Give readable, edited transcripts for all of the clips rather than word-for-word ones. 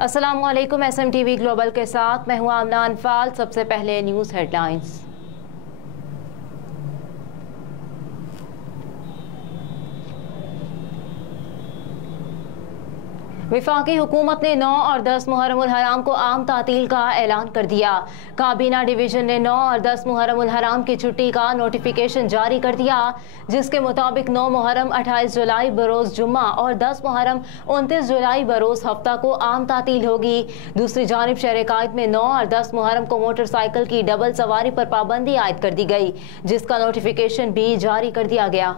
अस्सलामुअलैकुम। SMTV global के साथ मैं हूं आमना अनफाल। सबसे पहले न्यूज़ हेडलाइंस। वफाकी हुकूमत ने 9 और 10 मुहर्रम उल हराम को आम तातील का ऐलान कर दिया। काबीना डिवीज़न ने 9 और 10 मुहर्रम उल हराम की छुट्टी का नोटिफिकेशन जारी कर दिया, जिसके मुताबिक 9 मुहर्रम 28 जुलाई बरोज़ जुम्मा और 10 मुहर्रम 29 जुलाई बरोज़ हफ्ता को आम तातील होगी। दूसरी जानिब शहर कायद में 9 और 10 मुहर्रम को मोटरसाइकिल की डबल सवारी पर पाबंदी आयद कर दी गई, जिसका नोटिफिकेशन भी जारी कर दिया गया।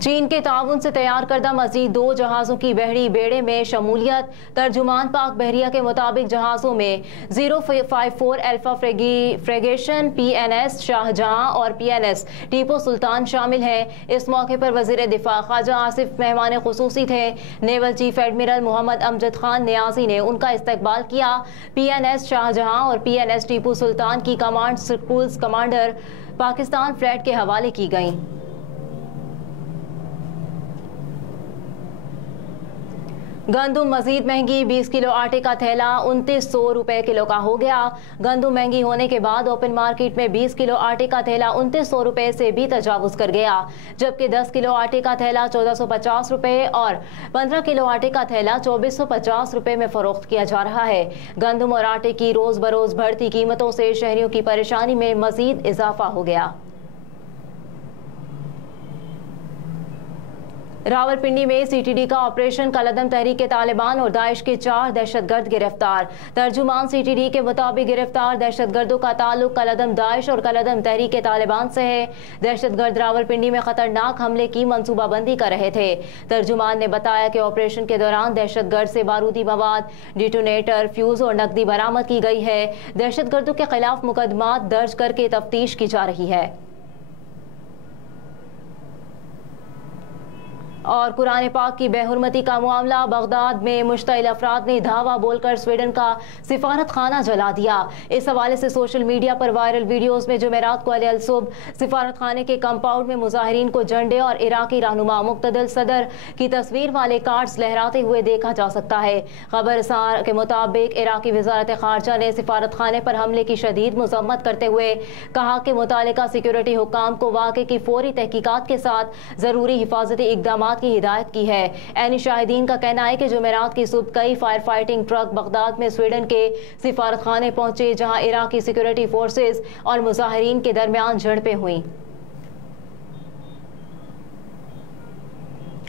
चीन के ताउन से तैयार करदा मजीद 2 जहाज़ों की बहरी बेड़े में शमूलियत। तर्जुमान पाक बहरिया के मुताबिक जहाज़ों में 054 अल्फा फ्रेगेशन PNS शाहजहां और PNS टीपू सुल्तान शामिल हैं। इस मौके पर वज़ीर दिफा ख्वाजा आसिफ मेहमान खुसूसी थे। Naval chief admiral Mohammad Amjad Khan Niazi ने उनका इस्तकबाल किया। PNS शाहजहां और PNS टीपू सुल्तान की command schools commander Pakistan flat के हवाले की गई। गंदुम मजीद महंगी। 20 किलो आटे का थैला 2900 रुपए किलो का हो गया। गंदुम महंगी होने के बाद ओपन मार्केट में 20 किलो आटे का थैला 2900 रुपए से भी तजावुज कर गया, जबकि 10 किलो आटे का थैला 1450 रुपए और 15 किलो आटे का थैला 2450 रुपए में फरोख्त किया जा रहा है। गंदुम और आटे की रोज बरोज बढ़ती कीमतों से शहरियों की परेशानी में मजीद इजाफा हो गया। रावलपिंडी में CTD का ऑपरेशन कलदम तहरीक तालिबान और दाइश के 4 दहशतगर्द गिरफ्तार। तर्जुमान CTD के मुताबिक गिरफ्तार दहशतगर्दों का ताल्लुक कलदम दाइश और कलदम तहरीक तालिबान से है। दहशतगर्द रावलपिंडी में खतरनाक हमले की मंसूबाबंदी कर रहे थे। तर्जुमान ने बताया कि ऑपरेशन के दौरान दहशतगर्द से बारूदी मवाद, डिटोनेटर, फ्यूज और नकदी बरामद की गई है। दहशतगर्दों के खिलाफ मुकदमात दर्ज करके तफ्तीश की जा रही है। और कुरान पाक की बेहुरमती का मामला। बगदाद में मुश्तइल अफराद ने धावा बोलकर स्वीडन का सिफारत खाना जला दिया। इस हवाले से सोशल मीडिया पर वायरल वीडियोस में जुमेरात को अलसुब सिफारत खाने के कंपाउंड में मुजाहिरीन को झंडे और इराकी रहनुमा मुक्तदिर सदर की तस्वीर वाले कार्ड्स लहराते हुए देखा जा सकता है। खबर के मुताबिक इराकी वजारत खारजा ने सिफारत खाने पर हमले की शदीद मजम्मत करते हुए कहा कि मुतालिका सिक्योरिटी हुक्काम को वाक़े की फौरी तहकीकात के साथ जरूरी हिफाजती इकदाम की हिदायत की है। ऐनी शाहिदीन का कहना है कि जुमेरात की सुबह कई फायर फाइटिंग ट्रक बगदाद में स्वीडन के सिफारत खाने पहुंचे, जहां इराकी सिक्योरिटी फोर्सेस और मुजाहिरीन के दरमियान झड़पें हुई।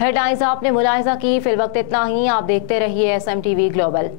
हेडलाइंस आपने मुलाहिजा की। फिल वक्त इतना ही। आप देखते रहिए SMTV ग्लोबल।